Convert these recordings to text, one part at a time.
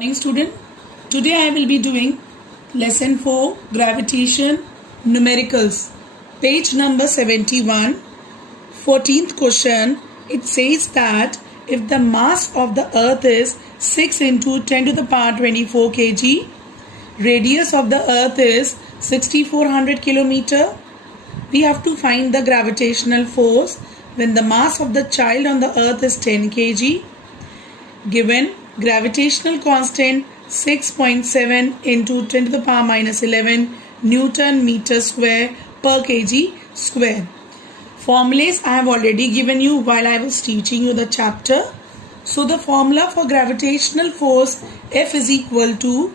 Morning student. Today I will be doing lesson 4 gravitation numericals, page number 71. 14th question. It says that if the mass of the earth is 6 into 10 to the power 24 kg, radius of the earth is 6400 kilometer, we have to find the gravitational force when the mass of the child on the earth is 10 kg. Given gravitational constant 6.7 into 10 to the power minus 11 Newton meter square per kg square. Formulas I have already given you while I was teaching you the chapter. So the formula for gravitational force, F is equal to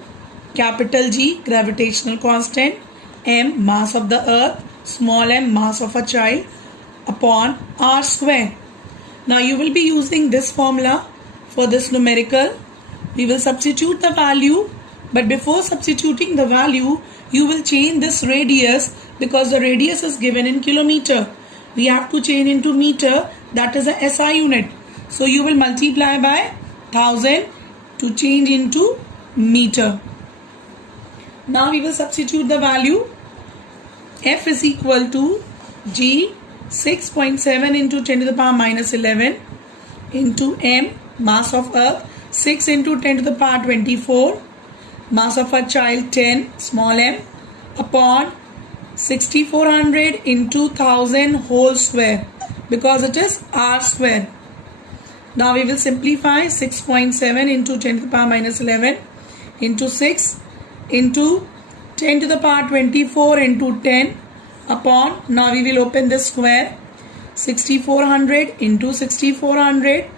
capital G gravitational constant, m mass of the earth, small m mass of a child, upon r square. Now you will be using this formula for this numerical. We will substitute the value, but before substituting the value, you will change this radius because the radius is given in kilometer. We have to change into meter, that is a SI unit. So you will multiply by 1000 to change into meter. Now we will substitute the value. F is equal to G 6.7 into 10 to the power minus 11 into m mass of earth 6 into 10 to the power 24 mass of a child 10 small m upon 6400 into 1000 whole square because it is r square. Now we will simplify 6.7 into 10 to the power minus 11 into 6 into 10 to the power 24 into 10 upon, now we will open this square, 6400 into 6400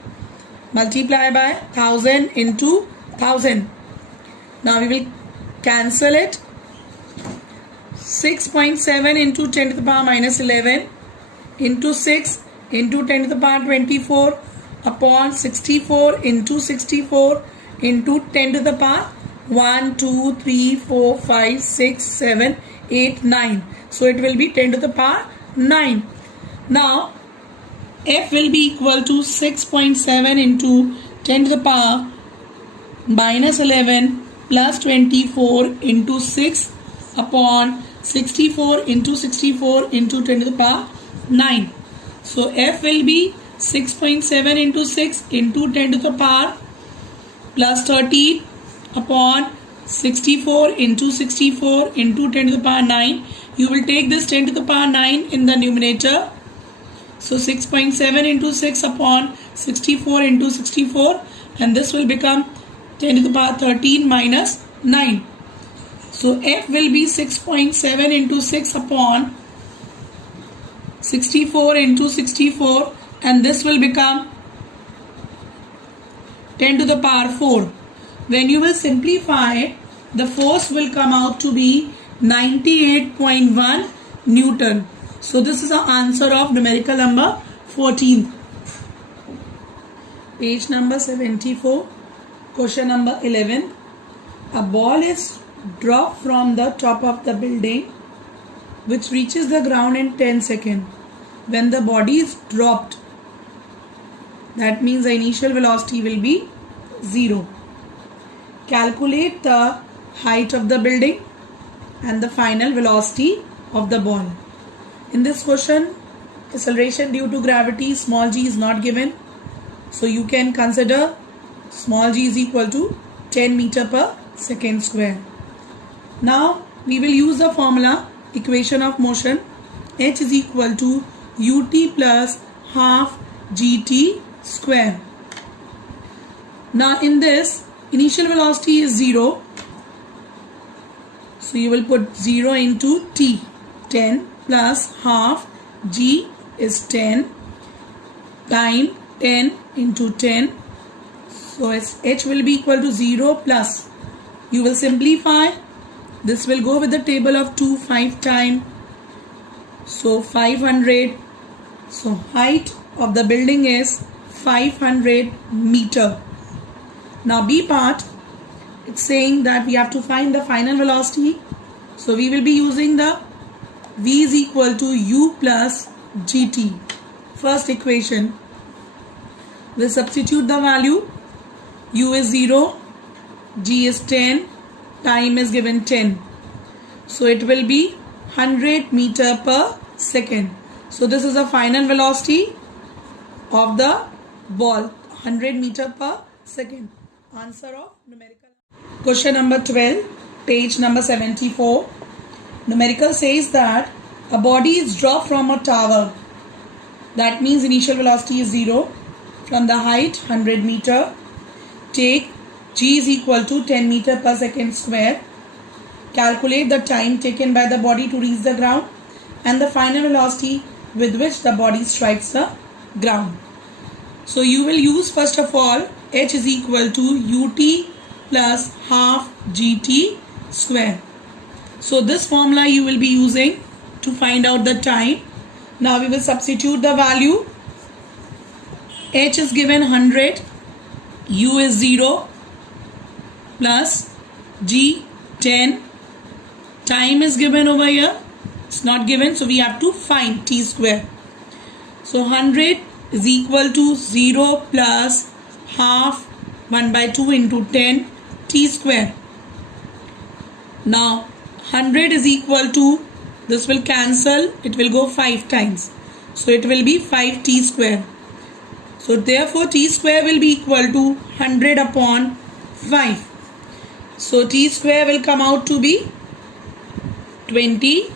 multiply by 1000 into 1000. Now we will cancel it. 6.7 into 10 to the power minus 11 into 6 into 10 to the power 24 upon 64 into 64 into 10 to the power 1, 2, 3, 4, 5, 6, 7, 8, 9. So it will be 10 to the power 9. Now F will be equal to 6.7 into 10 to the power minus 11 plus 24 into 6 upon 64 into 64 into 10 to the power 9. So F will be 6.7 into 6 into 10 to the power plus 13 upon 64 into 64 into 10 to the power 9. You will take this 10 to the power 9 in the numerator. So 6.7 into 6 upon 64 into 64, and this will become 10 to the power 13 minus 9. So F will be 6.7 into 6 upon 64 into 64, and this will become 10 to the power 4. When you will simplify, the force will come out to be 98.1 Newton. So this is the answer of numerical number 14. Page number 74. Question number 11. A ball is dropped from the top of the building which reaches the ground in 10 seconds. When the body is dropped, that means the initial velocity will be 0. Calculate the height of the building and the final velocity of the ball. In this question, acceleration due to gravity small g is not given. So you can consider small g is equal to 10 meter per second square. Now we will use the formula equation of motion. H is equal to ut plus half gt square. Now in this, initial velocity is 0. So you will put 0 into t. 10 plus half g is 10 time 10 into 10. So h will be equal to 0 plus. You will simplify. This will go with the table of 2 5 time. So 500. So height of the building is 500 meter. Now B part, it's saying that we have to find the final velocity. So we will be using the V is equal to U plus GT. First equation. We'll substitute the value. U is 0. G is 10, time is given 10. So it will be 100 meter per second. So this is the final velocity of the ball, 100 meter per second. Answer of numerical. Question number 12, page number 74. Numerical says that a body is dropped from a tower. That means initial velocity is 0. From the height 100 meter. Take G is equal to 10 meter per second square. Calculate the time taken by the body to reach the ground and the final velocity with which the body strikes the ground. So you will use first of all H is equal to UT plus half GT square. So this formula you will be using to find out the time. Now we will substitute the value. H is given 100, U is 0 plus G 10. Time is given over here. It's not given, so we have to find T square. So 100 is equal to 0 plus half 1 by 2 into 10 T square. Now 100 is equal to, this will cancel, it will go 5 times. So it will be 5T square. So therefore T square will be equal to 100 upon 5. So T square will come out to be 20.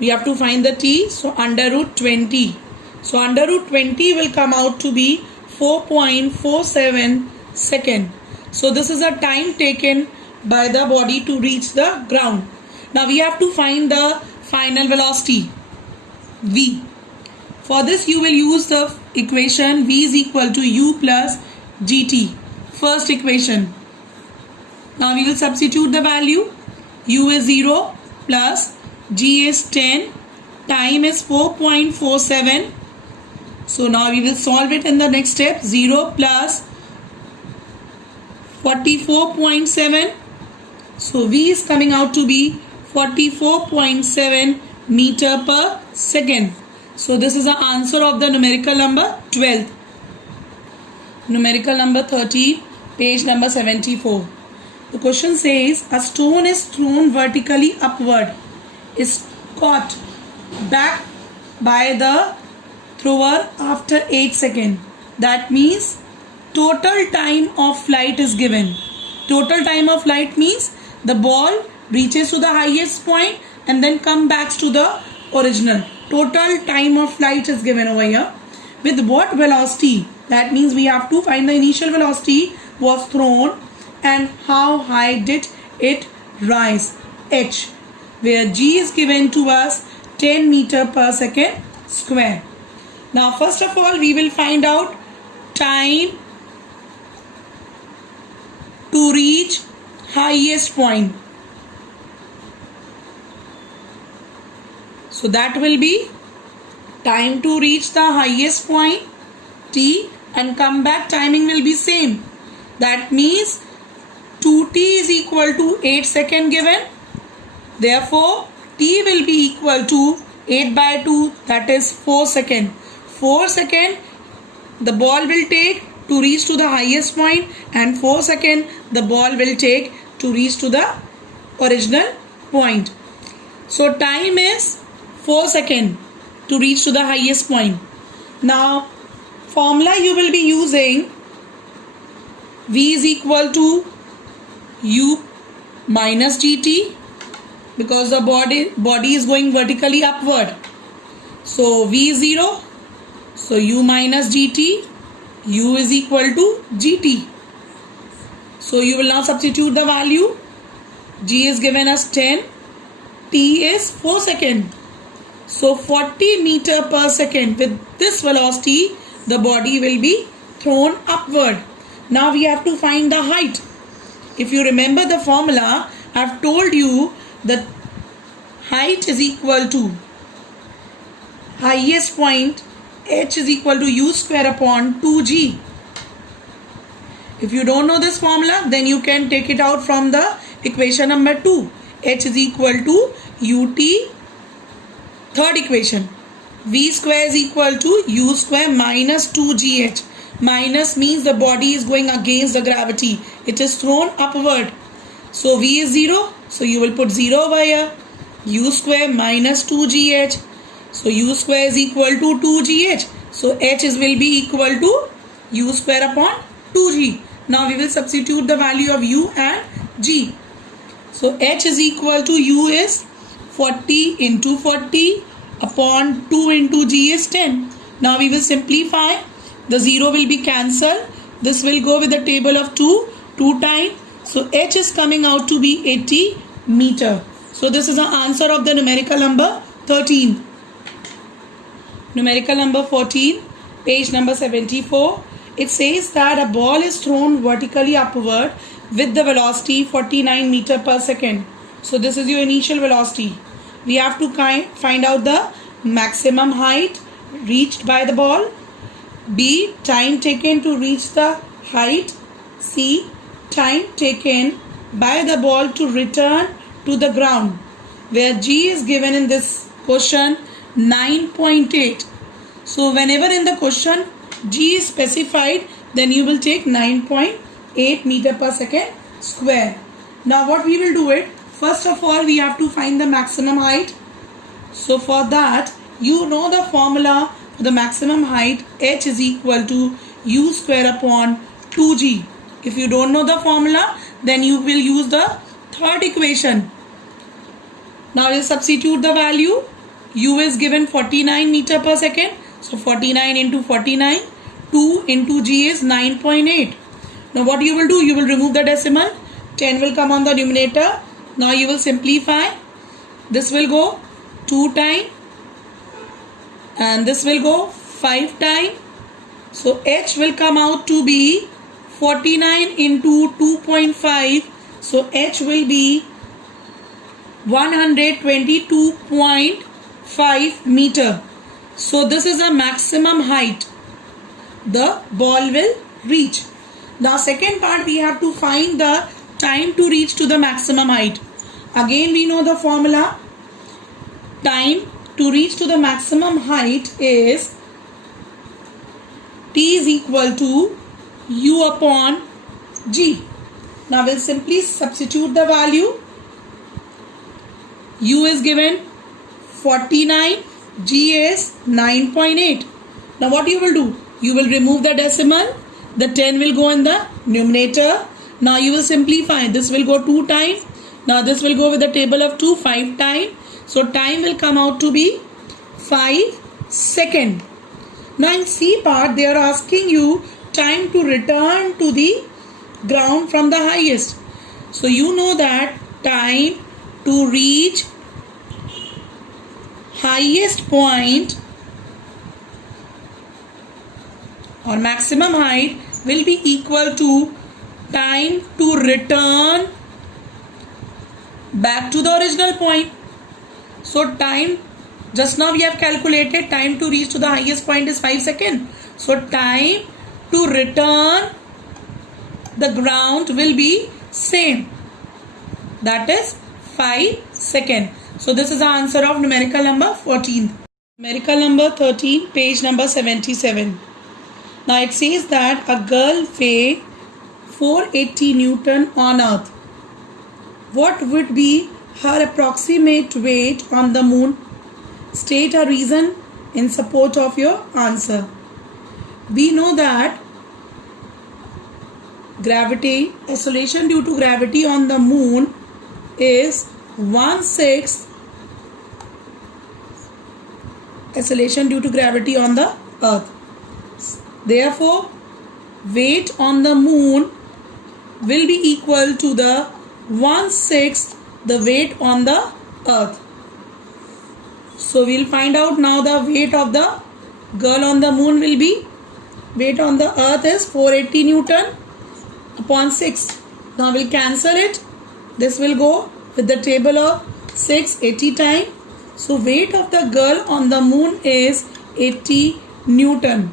We have to find the T. So under root 20. So under root 20 will come out to be 4.47 second. So this is the time taken by the body to reach the ground. Now we have to find the final velocity V. For this you will use the equation V is equal to U plus GT. First equation. Now we will substitute the value. U is 0 plus G is 10. Time is 4.47. So now we will solve it in the next step. 0 plus 44.7. So V is coming out to be 44.7 meter per second. So this is the answer of the numerical number 12. Numerical number 13, page number 74. The question says a stone is thrown vertically upward, is caught back by the thrower after 8 seconds. That means total time of flight is given. Total time of flight means the ball reaches to the highest point and then come back to the original. Total time of flight is given over here. With what velocity? That means we have to find the initial velocity was thrown and how high did it rise, H, where G is given to us 10 meter per second square. Now first of all we will find out time to reach highest point. So that will be time to reach the highest point T and come back, timing will be same. That means 2T is equal to 8 seconds given. Therefore T will be equal to 8 by 2, that is 4 seconds. 4 seconds the ball will take to reach to the highest point and 4 seconds the ball will take to reach to the original point. So time is 4 seconds to reach to the highest point. Now formula you will be using V is equal to U minus GT because the body is going vertically upward. So V is 0. So U minus GT. U is equal to GT. So you will now substitute the value. G is given as 10. T is 4 seconds. So 40 meter per second. With this velocity, the body will be thrown upward. Now we have to find the height. If you remember the formula, I have told you that height is equal to highest point H is equal to U square upon 2G. If you don't know this formula, then you can take it out from the equation number 2. H is equal to UT. Third equation, V square is equal to U square minus 2GH. Minus means the body is going against the gravity. It is thrown upward. So V is 0. So you will put 0 over here. U square minus 2GH. So U square is equal to 2GH. So H will be equal to U square upon 2G. Now we will substitute the value of U and G. So H is equal to U is 40 into 40 upon 2 into G is 10. Now we will simplify. The 0 will be cancelled. This will go with the table of 2 times. So H is coming out to be 80 meter. So this is the answer of the numerical number 13. Numerical number 14, page number 74. It says that a ball is thrown vertically upward with the velocity 49 meter per second. So this is your initial velocity. We have to find out the maximum height reached by the ball. B. Time taken to reach the height. C. Time taken by the ball to return to the ground, where G is given in this question 9.8. So whenever in the question G is specified, then you will take 9.8 meter per second square. Now what we will do it, first of all we have to find the maximum height. So for that, you know the formula for the maximum height, H is equal to U square upon 2G. If you don't know the formula, then you will use the third equation. Now we'll substitute the value. U is given 49 meter per second. So 49 into 49. 2 into G is 9.8. Now what you will do? You will remove the decimal. 10 will come on the numerator. Now you will simplify. This will go 2 times. And this will go 5 times. So H will come out to be 49 into 2.5. So H will be 122.5 meter. So this is the maximum height the ball will reach. Now second part, we have to find the time to reach to the maximum height. Again we know the formula. Time to reach to the maximum height is T is equal to U upon G. Now we'll simply substitute the value. U is given 49, G is 9.8. Now what you will do? You will remove the decimal. The 10 will go in the numerator. Now you will simplify. This will go 2 times. Now this will go with the table of 2 5 times. So time will come out to be 5 seconds. Now in C part, they are asking you time to return to the ground from the highest. So you know that time to reach highest point or maximum height will be equal to time to return back to the original point. So time, just now we have calculated time to reach to the highest point is 5 seconds. So time to return the ground will be same, that is 5 seconds. So this is the answer of numerical number 14. Numerical number 13, page number 77. Now it says that a girl weigh 480 Newton on earth. What would be her approximate weight on the moon? State a reason in support of your answer. We know that gravity, acceleration due to gravity on the moon is 1/6 acceleration due to gravity on the earth. Therefore, weight on the moon will be equal to the 1/6 the weight on the earth. So we'll find out now the weight of the girl on the moon will be, weight on the earth is 480 Newton upon 6. Now we'll cancel it. This will go with the table of 6 80 times. So weight of the girl on the moon is 80 Newton.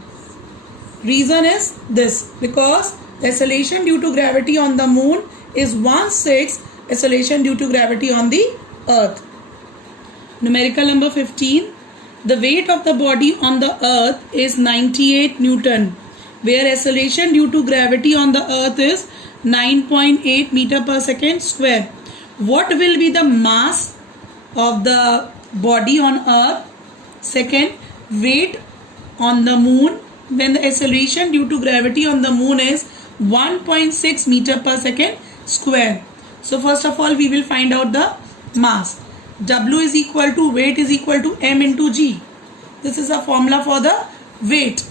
Reason is this, because the acceleration due to gravity on the moon is 1/6 acceleration due to gravity on the earth. Numerical number 15. The weight of the body on the earth is 98 Newton. where acceleration due to gravity on the earth is 9.8 meter per second square. What will be the mass of the body on earth? Second, weight on the moon when the acceleration due to gravity on the moon is 1.6 meter per second square. So first of all, we will find out the mass. W is equal to weight is equal to m into g. This is a formula for the weight.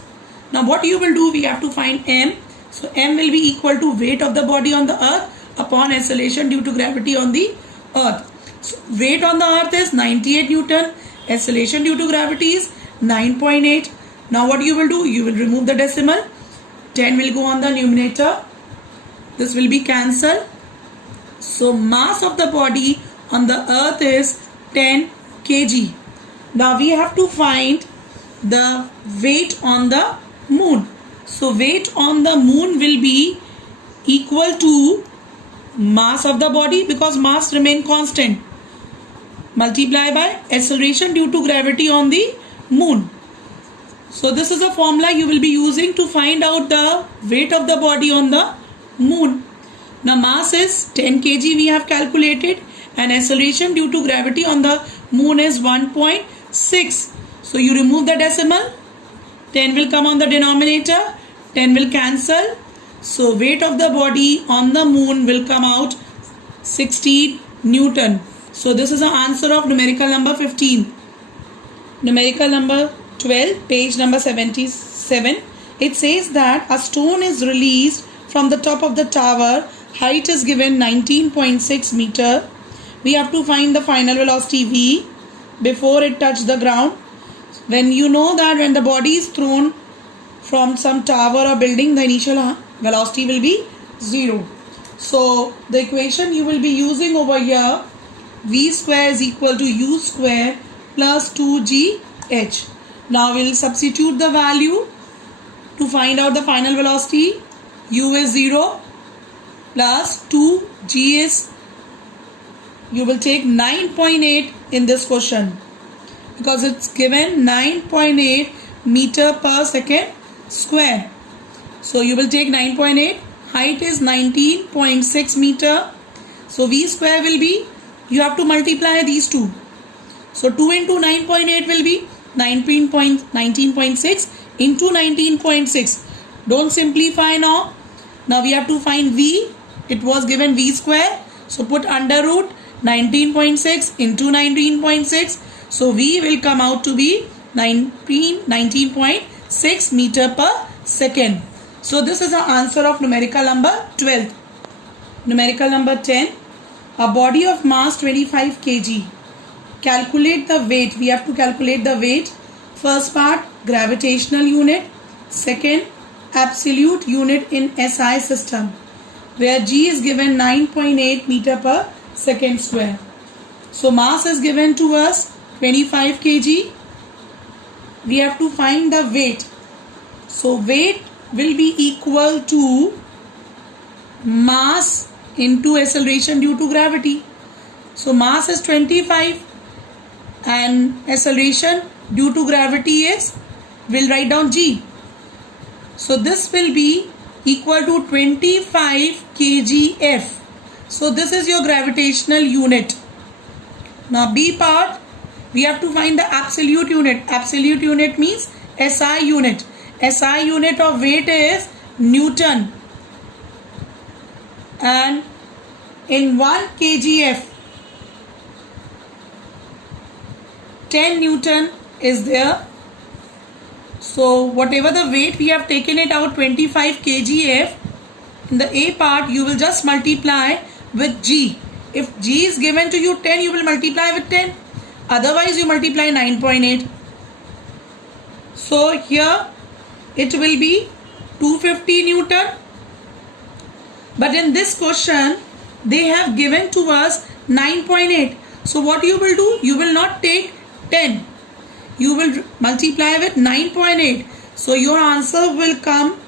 Now what you will do, we have to find m. So m will be equal to weight of the body on the earth upon acceleration due to gravity on the earth. So weight on the earth is 98 Newton. Acceleration due to gravity is 9.8. Now what you will do, you will remove the decimal. 10 will go on the numerator. This will be cancelled. So mass of the body on the earth is 10 kg. Now we have to find the weight on the moon. So weight on the moon will be equal to mass of the body, because mass remain constant, multiply by acceleration due to gravity on the moon. So this is a formula you will be using to find out the weight of the body on the moon. Now mass is 10 kg we have calculated, and acceleration due to gravity on the moon is 1.6. So you remove the decimal, 10 will come on the denominator, 10 will cancel. So weight of the body on the moon will come out 16 Newton. So this is the answer of numerical number 15. Numerical number 12, page number 77. It says that a stone is released from the top of the tower. Height is given 19.6 meter. We have to find the final velocity v before it touches the ground. When you know that when the body is thrown from some tower or building, the initial velocity will be 0. So the equation you will be using over here, v square is equal to u square plus 2gh. Now we will substitute the value to find out the final velocity. U is 0 plus 2g is, you will take 9.8 in this question, because it's given 9.8 meter per second square. So you will take 9.8. Height is 19.6 meter. So v square will be, you have to multiply these two. So 2 into 9.8 will be 19.6 into 19.6. Don't simplify now. Now we have to find v. It was given v square. So put under root 19.6 into 19.6. So v will come out to be 19.6 meter per second. So this is the answer of numerical number 12. Numerical number 10. A body of mass 25 kg. Calculate the weight. We have to calculate the weight. First part, gravitational unit. Second, absolute unit in SI system, where g is given 9.8 meter per second square. So mass is given to us 25 kg. We have to find the weight. So weight will be equal to mass into acceleration due to gravity. So mass is 25 and acceleration due to gravity is, we'll write down g. So this will be equal to 25 kgf. So this is your gravitational unit. Now B part, we have to find the absolute unit. Absolute unit means SI unit. SI unit of weight is Newton. And in 1 kgf, 10 Newton is there. So whatever the weight we have taken it out, 25 kgf, in the A part you will just multiply with g. If g is given to you 10, you will multiply with 10. Otherwise you multiply 9.8. So here it will be 250 Newton. But in this question they have given to us 9.8. So what you will do? You will not take 10. You will multiply with 9.8. So your answer will come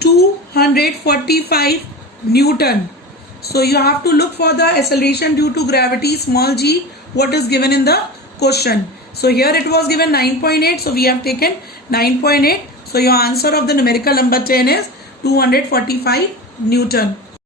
245 Newton. So you have to look for the acceleration due to gravity, small g, what is given in the question. So here it was given 9.8. So we have taken 9.8. So your answer of the numerical number 10 is 245 Newton.